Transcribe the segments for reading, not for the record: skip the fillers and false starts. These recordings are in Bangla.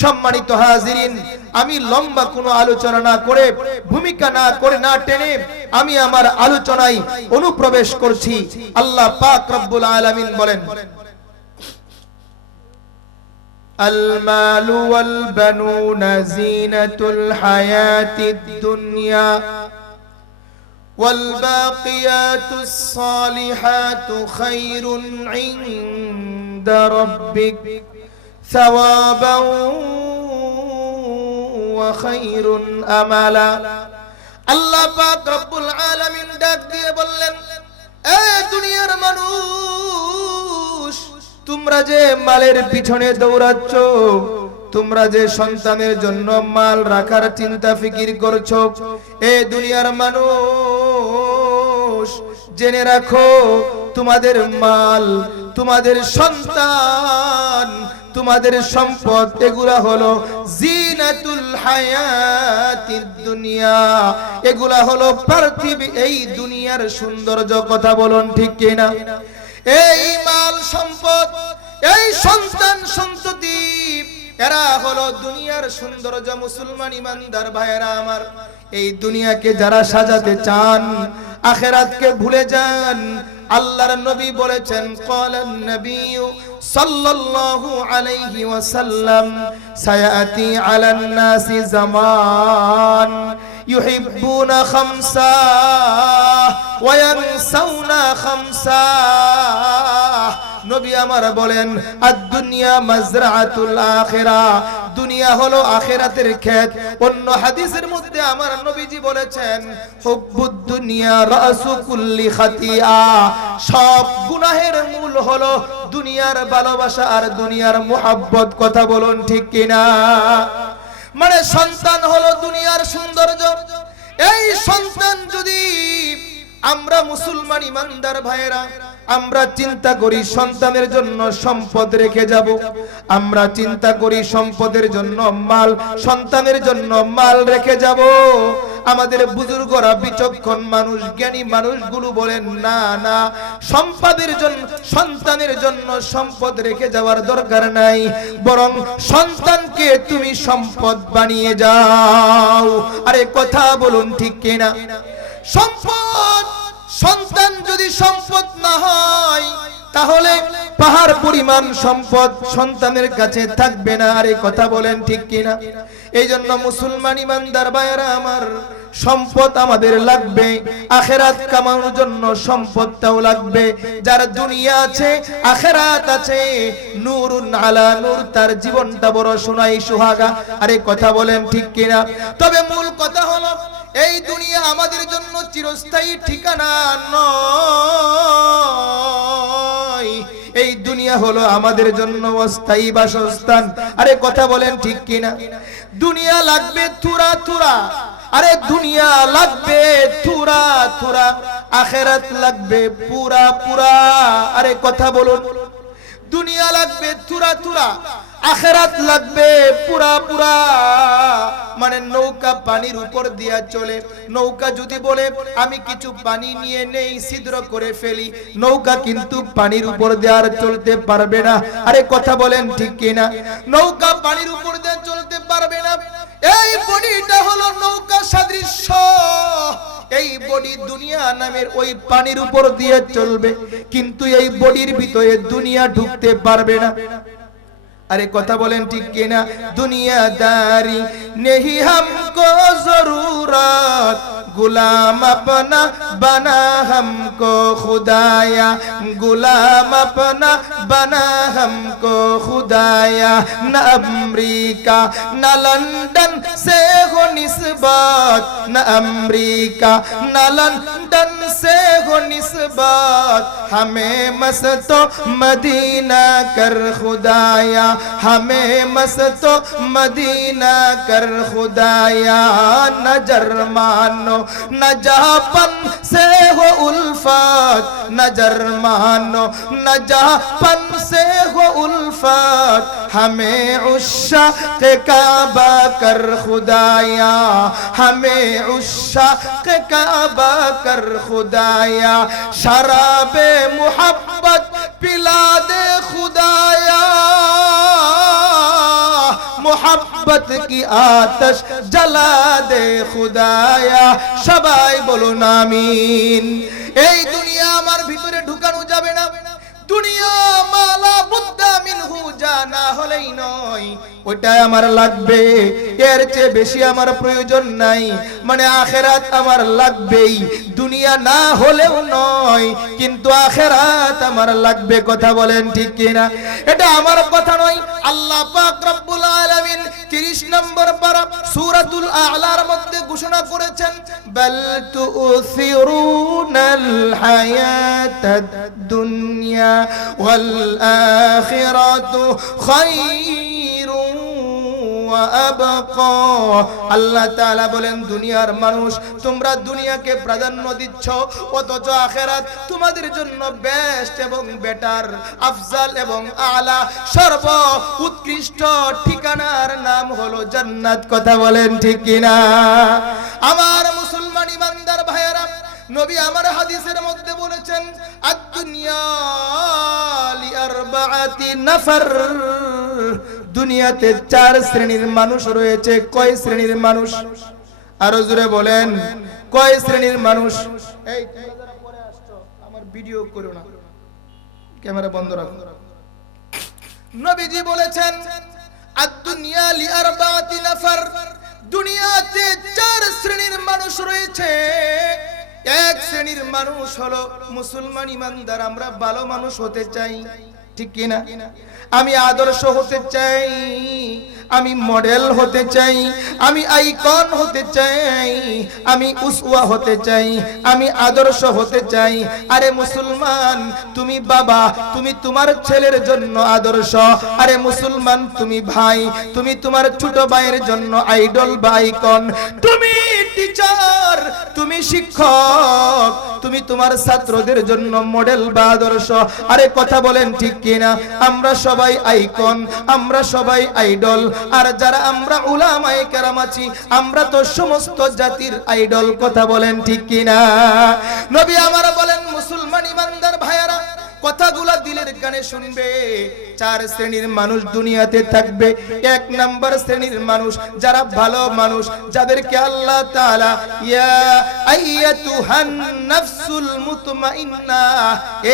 সম্মানিত হাজিরিন, আমি লম্বা কোনো আলোচনা না করে, ভূমিকা না করে, না টেনে আমি আমার আলোচনায় অনুপ্রবেশ করছি। আল্লাহ পাক রব্বুল আলামিন বলেন, المال والبنون زينة الحياة الدنيا والباقيات الصالحات خير عند ربك ثوابا وخير أملا। আল্লাহ পাক রব্বুল আলামিন ডাক দিয়ে বললেন, এ দুনিয়ার মানুষ, তোমরা যে মালের পিছনে দৌড়াচ্ছ, তোমরা যে সন্তানের জন্য মাল রাখার চিন্তা ফিকির করছো, এ দুনিয়ার মানুষ জেনে রাখো, তোমাদের মাল, তোমাদের সন্তান, তোমাদের সম্পদ, এগুলা হলো জিনাতুল হায়াতিদ দুনিয়া, এগুলা হলো পার্থিব এই দুনিয়ার সৌন্দর্য। কথা বলুন ঠিক কিনা? এই মাল সম্পদ, এই সন্তান সন্ততি, এরা হলো দুনিয়ার সৌন্দর্য। মুসলমান ইমানদার ভাইয়েরা আমার, এই দুনিয়াকে যারা সাজাতে চান, আখিরাতকে ভুলে যান, আল্লাহর নবী বলেছেন, ক্বালান নবী সাল্লাল্লাহু আলাইহি ওয়াসাল্লাম, সায়াতি আলান নাসি জামান ইউহিব্বুনা খামসা ওয়া ইয়ানসাউনা খামসা। নবী আমার বলেন, আদ-দুনিয়া মাজরাআতুল আখিরা, দুনিয়া হলো আখিরাতের ক্ষেত। অন্য হাদিসের মধ্যে আমার নবীজি বলেছেন, হুব্বুদ দুনিয়া রাসু কুল্লি খাতিয়া, সব গুনাহের মূল হলো দুনিয়ার ভালোবাসা আর দুনিয়ার মুহাব্বত। কথা বলুন ঠিক কিনা? মানে সন্তান হলো দুনিয়ার সৌন্দর্য। এই সন্তান যদি আমরা মুসলমান ইমানদার ভাইয়েরা আমরা চিন্তা করি সন্তানের জন্য সম্পদ রেখে যাব, আমরা চিন্তা করি সম্পদের জন্য মাল, সন্তানের জন্য মাল রেখে যাব, আমাদের বুজুর্গরা, বিচক্ষণ মানুষ, জ্ঞানী মানুষগুলো বলেন, না না, সম্পদের জন্য, সন্তানের জন্য সম্পদ রেখে যাওয়ার দরকার নাই, বরং সন্তানকে তুমি সম্পদ বানিয়ে যাও। আরে কথা বলুন ঠিক কিনা? সম্পদ, সন্তান যদি সম্পদ না হয়, তাহলে পাহাড় পরিমাণ সম্পদ সন্তানের কাছে থাকবে না। আরে কথা বলেন ঠিক কিনা? এই জন্য মুসলমান ইমানদার ভাইয়েরা আমার, সম্পদ আমাদের লাগবে, আখিরাত কামানোর জন্য সম্পদটাও লাগবে। যার দুনিয়া আছে, আখিরাত আছে, নূরুন আলা নূর, তার জীবনটা বড় সোনাই সুহাগা। আরে কথা বলেন ঠিক কিনা? তবে মূল কথা হলো, এই দুনিয়া আমাদের জন্য চিরস্থায়ী ঠিকানা নয়, এই দুনিয়া হলো আমাদের জন্য অস্থায়ী বাসস্থান। আরে কথা বলেন ঠিক কিনা? দুনিয়া লাগবে থুরা থুরা, আরে দুনিয়া লাগবে থুরা থুরা, আখিরাত লাগবে পুরা পুরা। আরে কথা বলুন, দুনিয়া লাগবে থুরা থুরা, আখিরাত লাগবে পুরা পুরা। মানে নৌকা পানির উপর দিয়া চলে, নৌকা যদি বলে আমি কিছু পানি নিয়ে নেই, ছিদ্র করে ফেলি, নৌকা কিন্তু পানির উপর দিয়ে আর চলতে পারবে না। আরে কথা বলেন ঠিক কিনা? নৌকা পানির উপর দিয়ে চলতে পারবে না। এই বডিটা হলো নৌকা সাদৃশ্য, এই বডি দুনিয়া নামের ওই পানির উপর দিয়ে চলবে, কিন্তু এই বডির ভিতরে দুনিয়া ঢুকতে পারবে না। अरे कथा बोलें ठीक के ना दुनियादारी नहीं हमको जरूरत गुलाम अपना बना हमको खुदाया गुलाम अपना बना हमको खुदाया न अमेरिका न लंदन से हो निस्बत न अमेरिका न लंदन से हो निस्बत हमें मस्तो मदीना कर खुदाया हमें मस्तो मदीना कर खुदाया न जर्मानो न जापन से हो उल्फत न जर्मानो न जापन से हो उल्फत हमें उश्शाक़ काबा कर खुदाया हमें उश्शाक़ काबा कर खुदाया शराबे मुहब्बत पिला दे खुदाया मोहब्बत की आतश जला दे खुदाया সবাই বলুন আমিন এই দুনিয়া আমার ভিতরে ঢুকানো যাবে না দুনিয়া মালা বুদ্দা মিনহু জানা হলেই নয় ওটাই আমার লাগবে এর চেয়ে বেশি আমার প্রয়োজন নাই মানে আখিরাত আমার লাগবেই দুনিয়া না হলেও নয় কিন্তু আখিরাত আমার লাগবে কথা বলেন ঠিক কি না এটা আমার কথা নয় আল্লাহ পাক রব্বুল আলামিন 30 নম্বর পারা সূরাতুল আ'লার মধ্যে ঘোষণা করেছেন বাল তুসিরুনাল হায়াতাদ দুনিয়া ওয়াল আখিরাতু খায়রুন ওয়া আবকা আল্লাহ তাআলা বলেন দুনিয়ার মানুষ তোমরা দুনিয়াকে প্রাধান্য দিচ্ছ অথচ আখিরাত তোমাদের জন্য বেস্ট এবং বেটার আফজাল এবং আলা সর্ব উৎকৃষ্ট ঠিকানার নাম হলো জান্নাত কথা বলেন ঠিক কি না আমার মুসলমান ইমানদার ভাইয়েরা নবী আমার হাদিসের মধ্যে বলেছেন আদ-দুনিয়া লিআরবাআতি নাফার দুনিয়াতে 4 শ্রেণীর মানুষ রয়েছে কয় শ্রেণীর মানুষ আরো জোরে বলেন কয় শ্রেণীর মানুষ এই তোমরা যারা পরে আসছো আমার ভিডিও করো না ক্যামেরা বন্ধ রাখো নবীজি বলেছেন আদ-দুনিয়া লিআরবাআতি নাফার দুনিয়াতে 4 শ্রেণীর মানুষ রয়েছে এক শ্রেণীর মানুষ হলো মুসলমান ইমানদার আমরা ভালো মানুষ হতে চাই ঠিক কি না আমি আদর্শ হতে চাই আমি মডেল হতে চাই আমি আইকন হতে চাই আমি উসওয়া হতে চাই আমি আদর্শ হতে চাই আরে মুসলমান তুমি বাবা তুমি তোমার ছেলের জন্য আদর্শ আরে মুসলমান তুমি ভাই তুমি তোমার ছোট ভাইয়ের জন্য আইডল বা আইকন তুমি টিচার তুমি শিক্ষক তুমি তোমার ছাত্রদের জন্য মডেল বা আদর্শ আরে কথা বলেন ঠিক কিনা আমরা সবাই আইকন আমরা সবাই আইডল আর যারা আমরা উলামায়ে কেরাম আছি আমরা তো সমস্ত জাতির আইডল কথা বলেন ঠিক কিনা নবী আমার বলেন মুসলমান ইমানদার ভাইয়ারা কথাগুলো দিলের কানে শুনবে 4 শ্রেণীর মানুষ দুনিয়াতে থাকবে এক নাম্বার শ্রেণীর মানুষ যারা ভালো মানুষ যাদেরকে আল্লাহ তাআলা ইয়া আইয়াতুহান নাফসুল মুতমাইন্না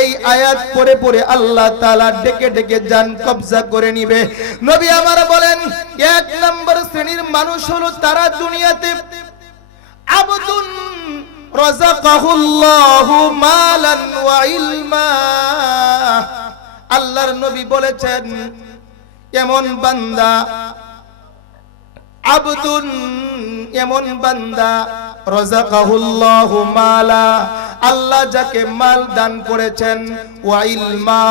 এই আয়াত পড়ে পড়ে আল্লাহ তাআলা ডেকে ডেকে জান কবজা করে নিবে নবী আমার বলেন এক নাম্বার শ্রেণীর মানুষ হলো তারা দুনিয়াতে আবদুন রাযাকাহুল্লাহু মালান ওয়া ইলমা আল্লাহর নবী বলেছেন এমন বান্দা আবদুন এমন বান্দা রাযাকাহুল্লাহু মালা আল্লাহ যাকে মাল দান করেছেন ওয়া ইলমা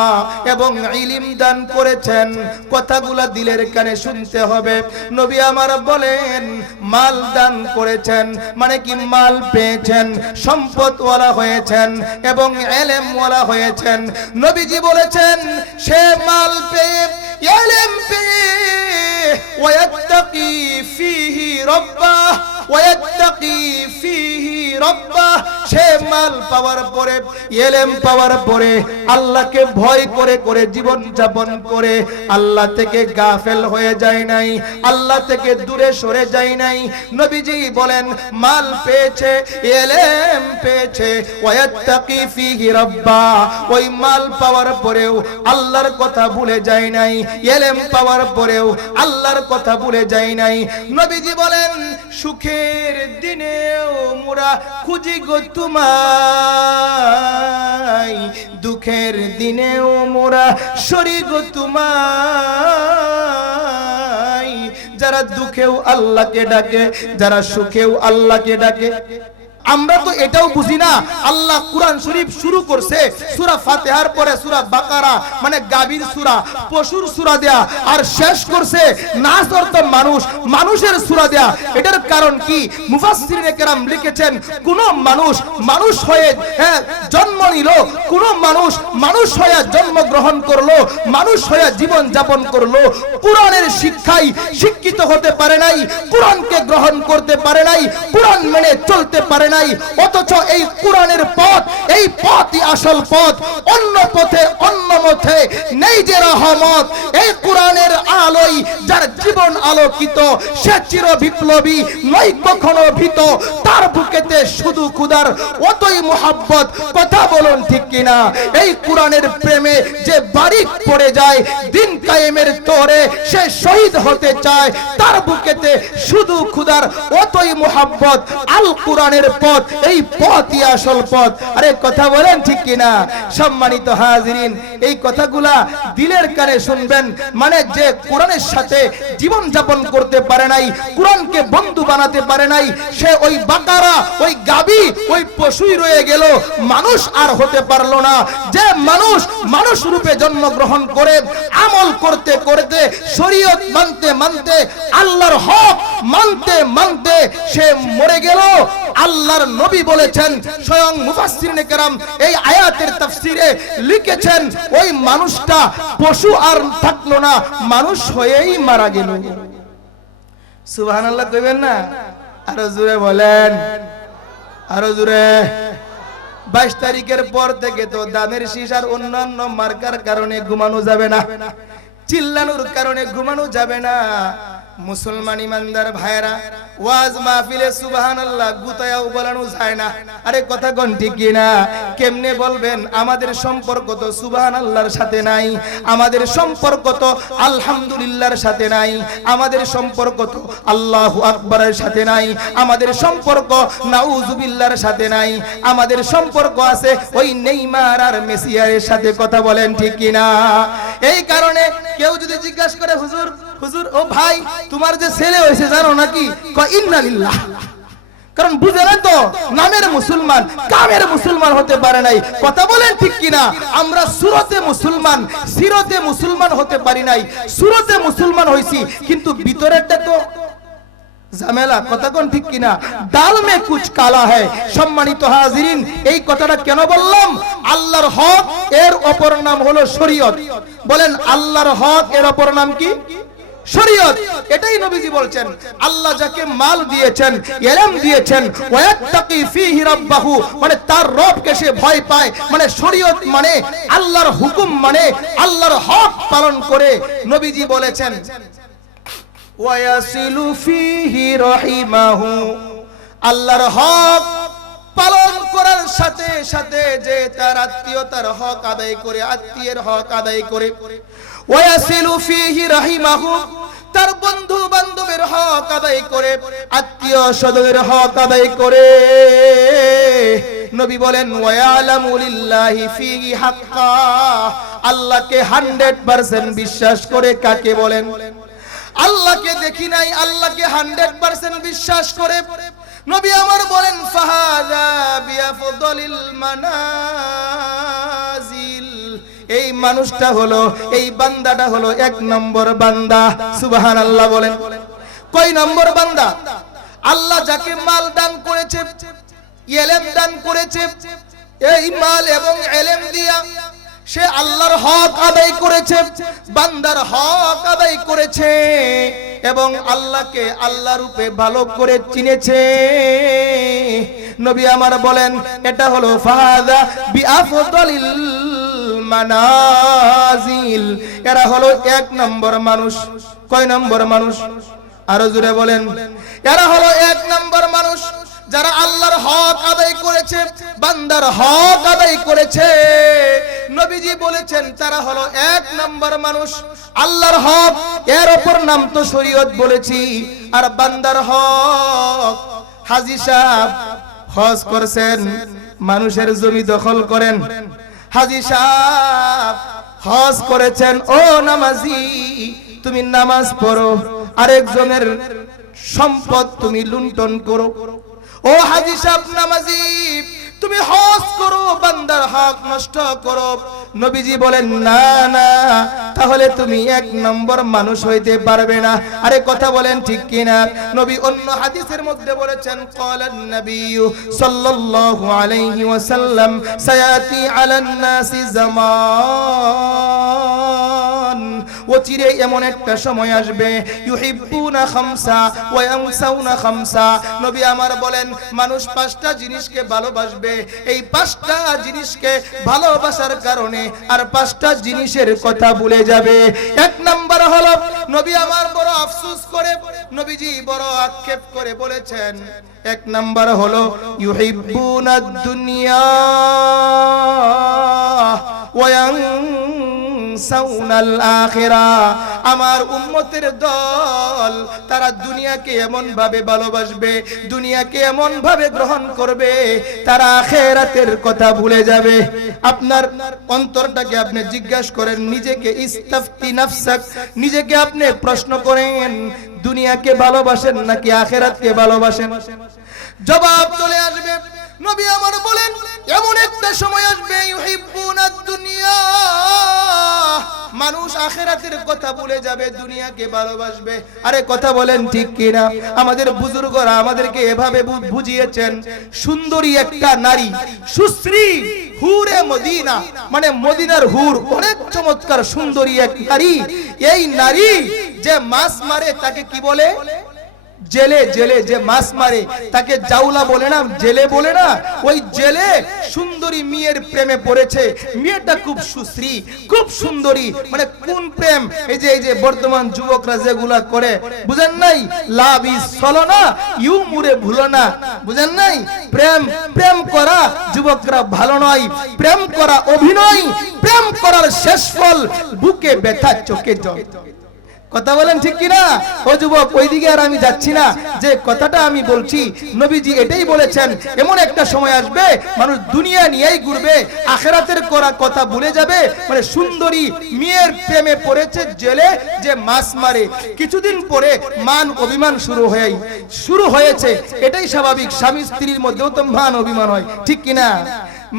এবং ইলম দান করেছেন কথাগুলা দিলের কানে শুনতে হবে নবী আমার বলেন মাল দান করেছেন মানে কি মাল পেয়েছেন সম্পদওয়ালা হয়েছেন এবং ইলমওয়ালা হয়েছেন নবীজি বলেছেন সে মাল পেয়ে ইলম পেয়ে ওয়ায়াত্তাকি ফিহি রাব্বাহ ওয়ায়াত্তাকি ফিহি রাব্বাহ সে মাল পাওয়ার পরে ইলম পাওয়ার পরে আল্লাহকে ভয় করে করে জীবন যাপন করে আল্লাহ থেকে গাফেল হয়ে যায় নাই আল্লাহ থেকে দূরে সরে যায় নাই নবীজি বলেন মাল পেয়েছে ইলম পেয়েছে ওয়ায়াত্তাকি ফিহি রাব্বাহ ওই মাল পাওয়ার পরেও আল্লাহর কথা ভুলে যায় নাই ইলম পাওয়ার পরেও আল্লাহর কথা ভুলে যায় নাই নবীজি বলেন সুখের দিনেও মোরা খুঁজি গো তোমায় দুঃখের দিনেও মোরা সরি গো তোমায় যারা দুঃখেও আল্লাহকে ডাকে যারা সুখেও আল্লাহকে ডাকে আমরা তো এটাও বুঝি না আল্লাহ কুরআন শরীফ শুরু করছে সূরা ফাতিহার পরে সূরা বাকারা মানে গাভীর সূরা পশুর সূরা দেয়া আর শেষ করছে নাস অর্থ মানুষ মানুষের সূরা দেয়া এটার কারণ কি মুফাসসিরিনে কেরাম লিখেছেন কোন মানুষ মানুষ হয়ে জন্ম নিল কোন মানুষ মানুষ হয়ে জন্মগ্রহণ করলো মানুষ হয়ে জীবন যাপন করলো কুরআনের শিক্ষায় শিক্ষিত হতে পারে নাই কুরআনকে গ্রহণ করতে পারে নাই কুরআন মেনে চলতে পারে নাই অথচ এই কুরআনের পথ এই পথই আসল পথ অন্য পথে অন্য মতে নেই যে রহমত এই কুরআনের আলো আলোই, যার জীবন আলোকিত, সে চির বিপ্লবী, নয় কখনো ভীত, তার বুকেতে শুধু খুদার অতই মোহাব্বত। কথা বলুন ঠিক কিনা? এই কোরআনের প্রেমে যে বাড়ি পড়ে যায়, দিন কায়েমের তোরে সে শহীদ হতে চায়, তার বুকেতে শুধু খুদার অতই মোহাব্বত। আল কোরআনের পথ, এই পথই আসল পথ। আরে কথা বলেন ঠিক কিনা? সম্মানিত হাজিরিন, এই কথাগুলা দিলের কানে শুনবেন। মানে যে কোরআনের সাথে জীবন যাপন করতে পারে নাই, কোরআনকে বন্ধু বানাতে পারে নাই, সে ওই বাকারা, ওই গাবি, ওই পশুই রয়ে গেল, মানুষ আর হতে পারলো না। যে মানুষ মানুষ রূপে জন্মগ্রহণ করে আমল করতে করতে, শরীয়ত মানতে মানতে, আল্লাহর হক মানতে মানতে সে মরে গেল। আল্লাহর নবী বলেছেন, স্বয়ং মুফাসসিরিনে কেরাম এই আয়াতের তাফসিরে লিখেছেন, ওই মানুষটা পশু আর থাকলো না, মানুষ হয়েই মারা গেল। সুবহানাল্লাহ কইবেন না? আরো জোরে বলেন, আরো জোরে। 22 তারিখের পর থেকে তো দামের শীষ আর অন্যান্য মার্কার কারণে ঘুমানো যাবে না, চিল্লানোর কারণে ঘুমানো যাবে না। মুসলমান ইমানদার ভাইরা, ওয়াজ মাহফিলে সুবহানাল্লাহ গুতায়াও বলানো যায় না। আরে কথা কোন ঠিক কিনা? কেমনে বলবেন? আমাদের সম্পর্ক তো সুবহানাল্লাহর সাথে নাই, আমাদের সম্পর্ক তো আলহামদুলিল্লাহর সাথে নাই, আমাদের সম্পর্ক তো আল্লাহু আকবারের সাথে নাই, আমাদের সম্পর্ক নাউজুবিল্লাহর সাথে নাই, আমাদের সম্পর্ক আছে ওই নেইমার আর মেসিয়ারের সাথে। কথা বলেন ঠিক কিনা? এই কারণে কেউ যদি জিজ্ঞাসা করে, হুজুর হুজুর ও ভাই তোমার যে ছেলে হয়েছে জানো নাকি? কয় ইন্না লিল্লাহ। কারণ বুঝে না তো, নামের মুসলমান, কামের মুসলমান হতে পারে নাই। কথা বলেন ঠিক কিনা? আমরা সুরতে মুসলমান, সিরতে মুসলমান হতে পারি নাই। সুরতে মুসলমান হইছি, কিন্তু ভিতরেরটা তো ঝামেলা। কথা কোন ঠিক কিনা? ডাল মে কুছ কালা হ্যায়। সম্মানিত হাজিরিন, এই কথাটা কেন বললাম? আল্লাহর হক এর অপর নাম হলো শরীয়ত। বলেন আল্লাহর হক এর অপর নাম কি? শরীয়ত। এটাই নবীজি বলছেন, আল্লাহ যাকে মাল দিয়েছেন, ইলম দিয়েছেন, ওয়াত্তাকি ফীহি রাব্বাহু, মানে তার রবকে সে ভয় পায়, মানে শরীয়ত মানে আল্লাহর হুকুম, মানে আল্লাহর হক পালন করে। নবীজি বলেছেন, ওয়ায়াসিলু ফীহি রাহিমাহু, আল্লাহর হক পালন করার সাথে সাথে যে তার আত্মীয়তার হক আদায় করে, আত্মীয়ের হক আদায় করে। ওয়ায়াসিলু ফীহি রাহিমাহু, তার বন্ধু বান্ধবের হক আদায় করে, আত্মীয় স্বজনের হক আদায় করে। নবী বলেন, ওয়ায়ালামু লিল্লাহি ফীহি হাক্কা, আল্লাহকে 100% বিশ্বাস করে। কাকে বলেন? আল্লাহকে দেখি নাই, আল্লাহকে 100% বিশ্বাস করে। নবী আমার বলেন, ফাহাযা বিআফদালিল মানাজিল, এই মানুষটা হলো, এই বান্দাটা হলো 1 নম্বর বান্দা। সুবহানাল্লাহ বলেন। কয় নম্বর বান্দা? আল্লাহ যাকে মাল দান করেছে, ইলম দান করেছে, এই মাল এবং ইলম দিয়া সে আল্লাহর হক আদায় করেছে, বান্দার হক আদায় করেছে, এবং আল্লাহকে আল্লাহ রূপে ভালো করে চিনেছে। নবী আমার বলেন, এটা হলো ফাহাযা বিআফদালিল মানাজিল, এরা হলো 1 নম্বর মানুষ। কয় নম্বর মানুষ? আরো জোরে বলেন। এরা হলো 1 নম্বর মানুষ, যারা আল্লাহর হক আদায় করেছে, বান্দার হক আদায় করেছে। নবীজি বলেছেন তারা হলো 1 নম্বর মানুষ। আল্লাহর হক এর অপর নাম তো শরীয়ত বলেছি, আর বান্দার হক। হাজী সাহেব হজ করছেন, মানুষের জমি দখল করেন। হাজী সাহেব হজ করেছেন, ও নামাজি তুমি নামাজ পড়ো, আরেকজনের সম্পদ তুমি লুণ্ঠন করো। ও হাজী সাহেব নামাজি তুমি হজ করো, বান্দার হক নষ্ট করো। নবীজি বলেন, না না, তাহলে তুমি 1 নম্বর মানুষ হইতে পারবে না। আরে কথা বলেন ঠিক কিনা? নবী অন্য হাদিসের মধ্যে বলেছেন, ক্বালান নবিয়্যু সাল্লাল্লাহু আলাইহি ওয়াসাল্লাম, সায়াতি আলান নাসি জামান অচিরে এমন একটা সময় আসবে ইউহিব্বুনা খামসা ওয়া ইয়ানসাউনা খামসা। নবী আমার বলেন মানুষ পাঁচটা জিনিসকে ভালোবাসবে, এই পাঁচটা জিনিসকে ভালোবাসার কারণে আর পাঁচটা জিনিসের কথা ভুলে যাবে। এক নাম্বার হলো নবী আমার বড় আফসোস করে, নবীজি বড় আক্ষেপ করে বলেছেন, এক নাম্বার হলো ইউহিব্বুনাদ দুনিয়া ওয়া ইয়ানসাউনাল আখিরাহ। আমার উম্মতের দল তারা দুনিয়াকে এমন ভাবে ভালোবাসবে, দুনিয়াকে এমন ভাবে গ্রহণ করবে, তারা আখিরাতের কথা ভুলে যাবে। আপনার অন্তরটাকে আপনি জিজ্ঞাসা করেন, নিজেকে ইস্তাফতি নাফসাক, নিজেকে আপনি প্রশ্ন করেন, দুনিয়াকে ভালোবাসেন নাকি আখিরাতকে ভালোবাসেন? জবাব চলে আসবে। নবী আমার বলেন এমন একটা সময় আসবে ইউহিব্বুনাদ দুনিয়া, মানুষ আখিরাতের কথা ভুলে যাবে, দুনিয়াকে ভালোবাসবে। আরে কথা বলেন ঠিক কিনা? আমাদের বুজুর্গরা আমাদেরকে এভাবে বুঝিয়েছেন, সুন্দরী একটা নারী, সুশ্রী হুরে মদিনা, মানে মদিনার হুর, অনেক চমৎকার সুন্দরী এক নারী। এই নারী যে মাছ মারে তাকে কি বলে? জেলে। জেলে যে মাছ মারে তাকে জাউলা বলে না, জেলে বলে না। ওই জেলে সুন্দরী মেয়ের প্রেমে পড়েছে, মেয়েটা খুব সুশ্রী, খুব সুন্দরী। মানে কোন প্রেম? এই যে বর্তমান যুবকরা যেগুলা করে, বুঝেন নাই? লাভ ইজ চলো না, ইউ মুরে ভুলো না, বুঝেন নাই? প্রেম করা যুবকরা ভালো নয়, প্রেম করা অভিনয়, প্রেম করার শেষ ফল বুকে ব্যথা, চোখে জল। কথা বলেন ঠিক কিনা? ও যুবক, ওইদিকে আর আমি যাচ্ছি না, যে কথাটা আমি বলছি নবীজি এটাই বলেছেন, এমন একটা সময় আসবে মানুষ দুনিয়া নিয়েই ঘুরবে, আখিরাতের করা কথা ভুলে যাবে। মানে সুন্দরী মেয়ের প্রেমে পড়েছে জেলে যে মাছ মারে, কিছুদিন পরে মান অভিমান শুরু হয়েছে। এটাই স্বাভাবিক, স্বামী স্ত্রীর মধ্যেও তো মান অভিমান হয়, ঠিক কিনা?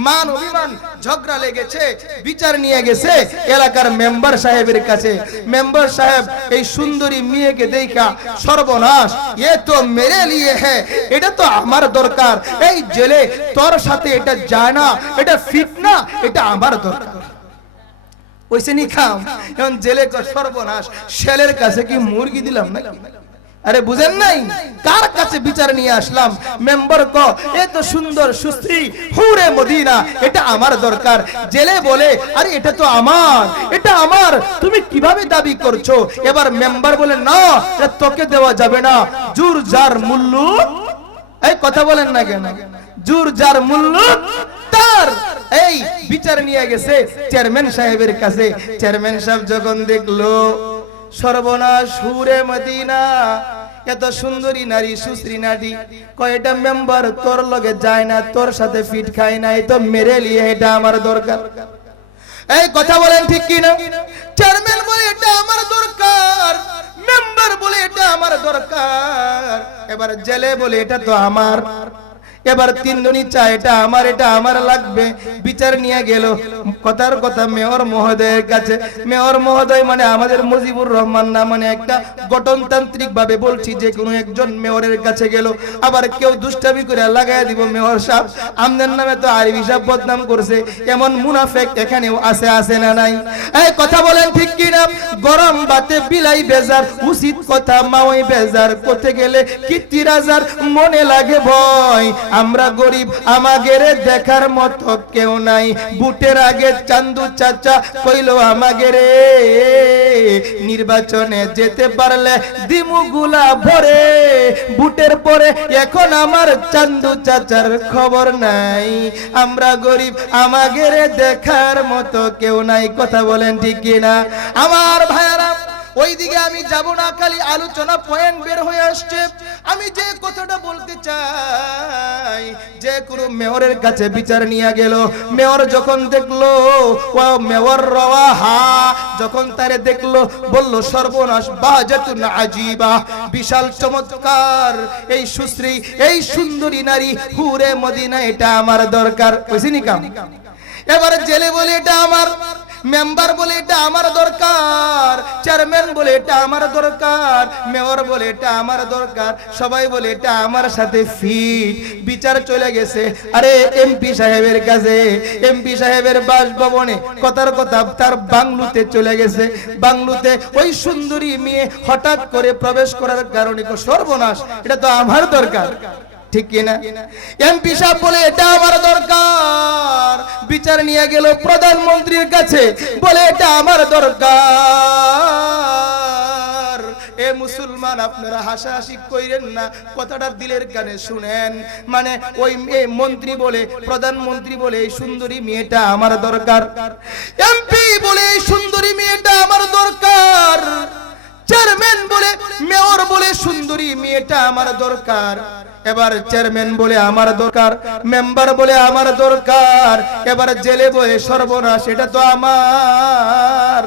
মান অভিমান, ঝগড়া লেগেছে, বিচার নিয়ে গেছে এলাকার মেম্বার সাহেবের কাছে। মেম্বার সাহেব এই সুন্দরী মেয়েকে দেখা সর্বনাশ, এ তো মেরে লিয়ে হ্যাঁ, এটা তো আমার দরকার, এই জেলে তোর সাথে এটা যায় না, এটা ফিট না, এটা আমার দরকার। ওইসে নি খাম, এখন জেলে সর্বনাশ, শেলের কাছে কি মুরগি দিলাম নাকি? আরে বুঝেন নাই? কার কাছে বিচার নিয়ে আসলাম? মেম্বার কো এ তো সুন্দর সুশ্রী হুরে মদিনা, এটা আমার দরকার। জেলে বলে আরে এটা তো আমার, এটা আমার, তুমি কিভাবে দাবি করছো? এবার মেম্বার বলে না, এটা তোকে দেওয়া যাবে না, জুর জার মূল্য। এই কথা বলেন না কেন? জুর জার মূল্য তার। এই বিচার নিয়ে গেছে চেয়ারম্যান সাহেবের কাছে। চেয়ারম্যান সাহেব যখন দেখলো সর্বনাশ, হুরে মদিনা, এত সুন্দরী নারী, সুশ্রী নারী, কয়টা মেম্বার তোর লগে যায় না, তোর সাথে ফিট খায় না, এই তো মেরে লিয়ে, এটা আমার দরকার। এই কথা বলেন ঠিক কিনা? চেয়ারম্যান বলে এটা আমার দরকার, মেম্বার বলে এটা আমার দরকার, এবার জেলে বলে এটা তো আমার। এবার তিনজনই চায় এটা আমার লাগবে। বিচার নিয়ে গেল কথার কথা মেয়র মহোদয়ের কাছে। মেয়র মহোদয় মানে আমাদের মুজিবুর রহমান না, মানে একটা গঠনতান্ত্রিক ভাবে বলছি, যে কোনো একজন মেয়রের কাছে গেল। আবার কেউ দুষ্টামি করে লাগাই দিব, মেয়র সাহেব আমদের নামে তো আরবি সাহেব বদনাম করছে, এমন মুনাফেক এখানেও আছে না নাই? এই কথা বলেন ঠিক কিনা? গরম বাতে বিলাই বেজার, উচিত কথা মাওই বেজার, কোথে গেলে কীর্তি রাজার মনে লাগে ভয়। আমরা গরিব, আমাদের দেখার মতো কেউ নাই, বুটের আগে চান্দু চাচা কইলো আমাদের নির্বাচনে যেতে পারলে দিমুগুলা ভরে, বুটের পরে এখন আমার চান্দু চাচার খবর নাই। আমরা গরিব, আমাদের দেখার মতো কেউ নাই। কথা বলেন ঠিক কিনা? আমার ভাইয়ারা, ওইদিকে আমি যাব না, খালি আলোচনা পয়েন্ট বের হয়ে আসছে। আমি যে কথাটা বলতে চাই, যে কোনো মেয়রের কাছে বিচার নিয়ে গেল। মেয়র যখন দেখলো, ও মেয়র রওয়াহা যখন তারে দেখলো, বলল সর্বনাশ, বাজাতুন আজিবা, বিশাল চমৎকার এই সুশ্রী, এই সুন্দরী নারী হুরে মদিনা, এটা আমার দরকার। বুঝিনি কাম? এবারে জেলে বলে এটা আমার। মেম্বার বলে এটা আমার দরকার, চেয়ারম্যান বলে এটা আমার দরকার, মেয়র বলে এটা আমার দরকার, সবাই বলে এটা আমার সাথে ফিট। বিচার চলে গেছে আরে এমপি সাহেবের কাছে, এমপি সাহেবের বাসভবনে, কথার কথা তার বাংলুতে চলে গেছে। বাংলুতে ওই সুন্দরী মেয়ে হঠাৎ করে প্রবেশ করার কারণে সর্বনাশ, এটা তো আমার দরকার, ঠিক কিনা? এমপি সাহেব বলে এটা আমার দরকার, বিচার নিয়ে গেল প্রধানমন্ত্রীর কাছে, বলে এটা আমার দরকার। এ মুসলমান আপনারা হাসাহাসি কইরেন না, কথাটা দিলের কানে শুনেন। মানে ওই মন্ত্রী বলে, প্রধানমন্ত্রী বলে এই সুন্দরী মেয়েটা আমার দরকার, এমপি বলে এই সুন্দরী মেয়েটা আমার দরকার, চেয়ারম্যান বলে, মেয়র বলে সুন্দরী মেয়েটা আমার দরকার। এবার চেয়ারম্যান বলে আমার দরকার, মেম্বার বলে আমার দরকার, এবার জেলে বলে সর্বনাশ, এটা তো আমার।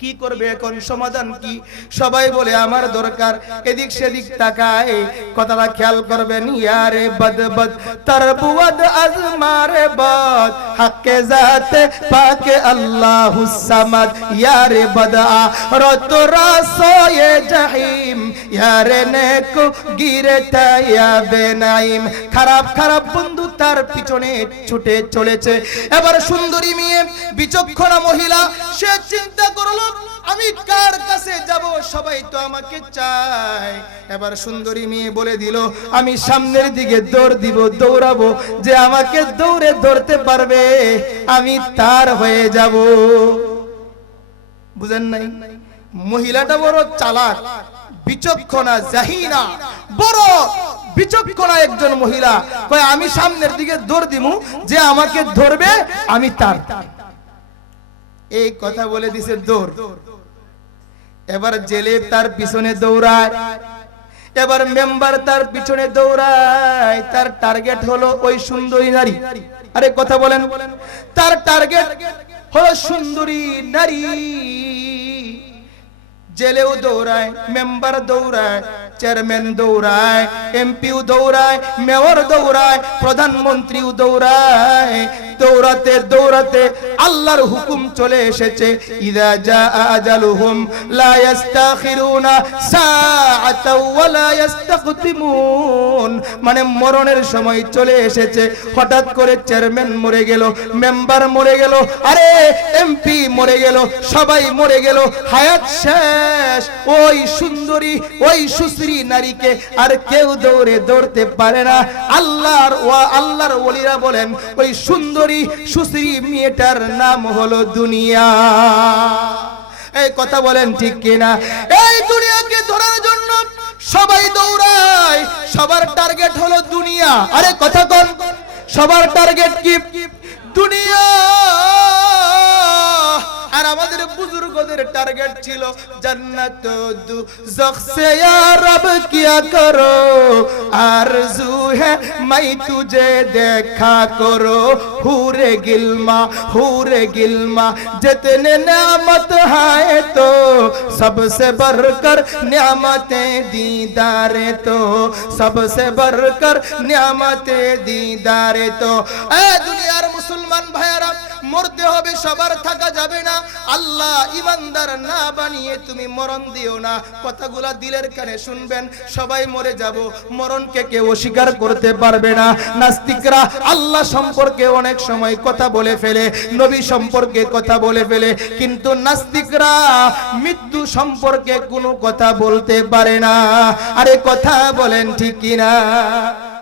কি করবে এখন, সমাধান কি? সবাই বলে আমার দরকার, এদিক সেদিক তাকায়। কথাটা খেয়াল করবেন, ইয়ারে বদ বদ তরবুদ আজমারে বদ হকে জাতে পাকে আল্লাহুস সামাদ, ইয়ারে বদআ রতরা সোয়ে জাহিম, ইয়ারে নেক গিরে তায়া বেনাইম। খারাপ খারাপ বন্ধু তার পিছনে ছুটে চলেছে। এবার সুন্দরী মেয়ে, বিচক্ষণা মহিলা, সে চিন্তা করলো আমি কার কাছে যাব, সবাই তো আমাকে চায়। এবার সুন্দরী মেয়ে বলে দিল আমি সামনের দিকে দৌড় দিব, দৌড়াবো, যে আমাকে দৌড়ে ধরতে পারবে আমি তার হয়ে যাব। বুঝেন নাই? মহিলাটা বড় চালাক, বিচক্ষণা, জাহিনা, বড় বিচক্ষণা একজন মহিলা। কয় আমি সামনের দিকে দৌড় দিমু, যে আমাকে ধরবে আমি তার। এই কথা বলে দিছে দৌড়। এবার জেলে তার পিছনে দৌড়ায়, এবার মেম্বার তার পিছনে দৌড়ায়। তার টার্গেট হলো ওই সুন্দরী নারী। আরে কথা বলেন, তার টার্গেট হলো সুন্দরী নারী। জেলেও দৌড়ায়, মেম্বার দৌড়ায়, চেয়ারম্যান দৌড়ায়, এমপিও দৌড়ায়, মেয়র দৌড়ায়, প্রধানমন্ত্রীও দৌড়ায়। দৌড়াতে দৌড়াতে আল্লাহর হুকুম চলে এসেছে, ইযা জাআ আজালুহুম লা ইস্তাখিরুনা সাআতাও ওয়া লা ইস্তাকদিমুন। মানে মরণের সময় চলে এসেছে। হঠাৎ করে চেয়ারম্যান মরে গেল, মেম্বার মরে গেল, আরে এমপি মরে গেল, সবাই মরে গেল, হায়াত শেষ। ওই সুন্দরী, ওই সুশ্রী নারীকে আর কেউ দৌড়তে পারে না। আল্লাহর ওলিরা বলেন ওই সুন্দরী সুশ্রী মেয়েটার নাম হলো দুনিয়া। এই কথা বলেন ঠিক কিনা? এই দুনিয়াকে ধরার জন্য সবাই দৌড়ায়, সবার টার্গেট হলো দুনিয়া। আরে কথা কোন, সবার টার্গেট কি? দুনিয়া। আর আমাদের বুজুর্গদের টার্গেট ছিল জান্নাত দুজখ সে ইয়া রব কিয়া করো, আরজু হ্যায় মাই তুঝে দেখা করো, হুরে গিলমা जितने नेमत है तो सबसे बढ़कर नेमते दीदारे, तो सबसे बढ़कर नेमते दीदारे। तो ए दुनियार मुसलमान भाइयारा, মরতে হবে, সবার থাকা যাবে না। আল্লাহ ইমানদার না বানিয়ে তুমি মরণ দিও না। কথাগুলা দিলের কানে শুনবেন। সবাই মরে যাব, মরণকে কেউ অস্বীকার করতে পারবে না। নাস্তিকরা আল্লাহ সম্পর্কে অনেক সময় কথা বলে ফেলে, নবী সম্পর্কে কথা বলে ফেলে, কিন্তু নাস্তিকরা মৃত্যু সম্পর্কে কোনো কথা বলতে পারে না। আরে কথা বলেন ঠিক কিনা?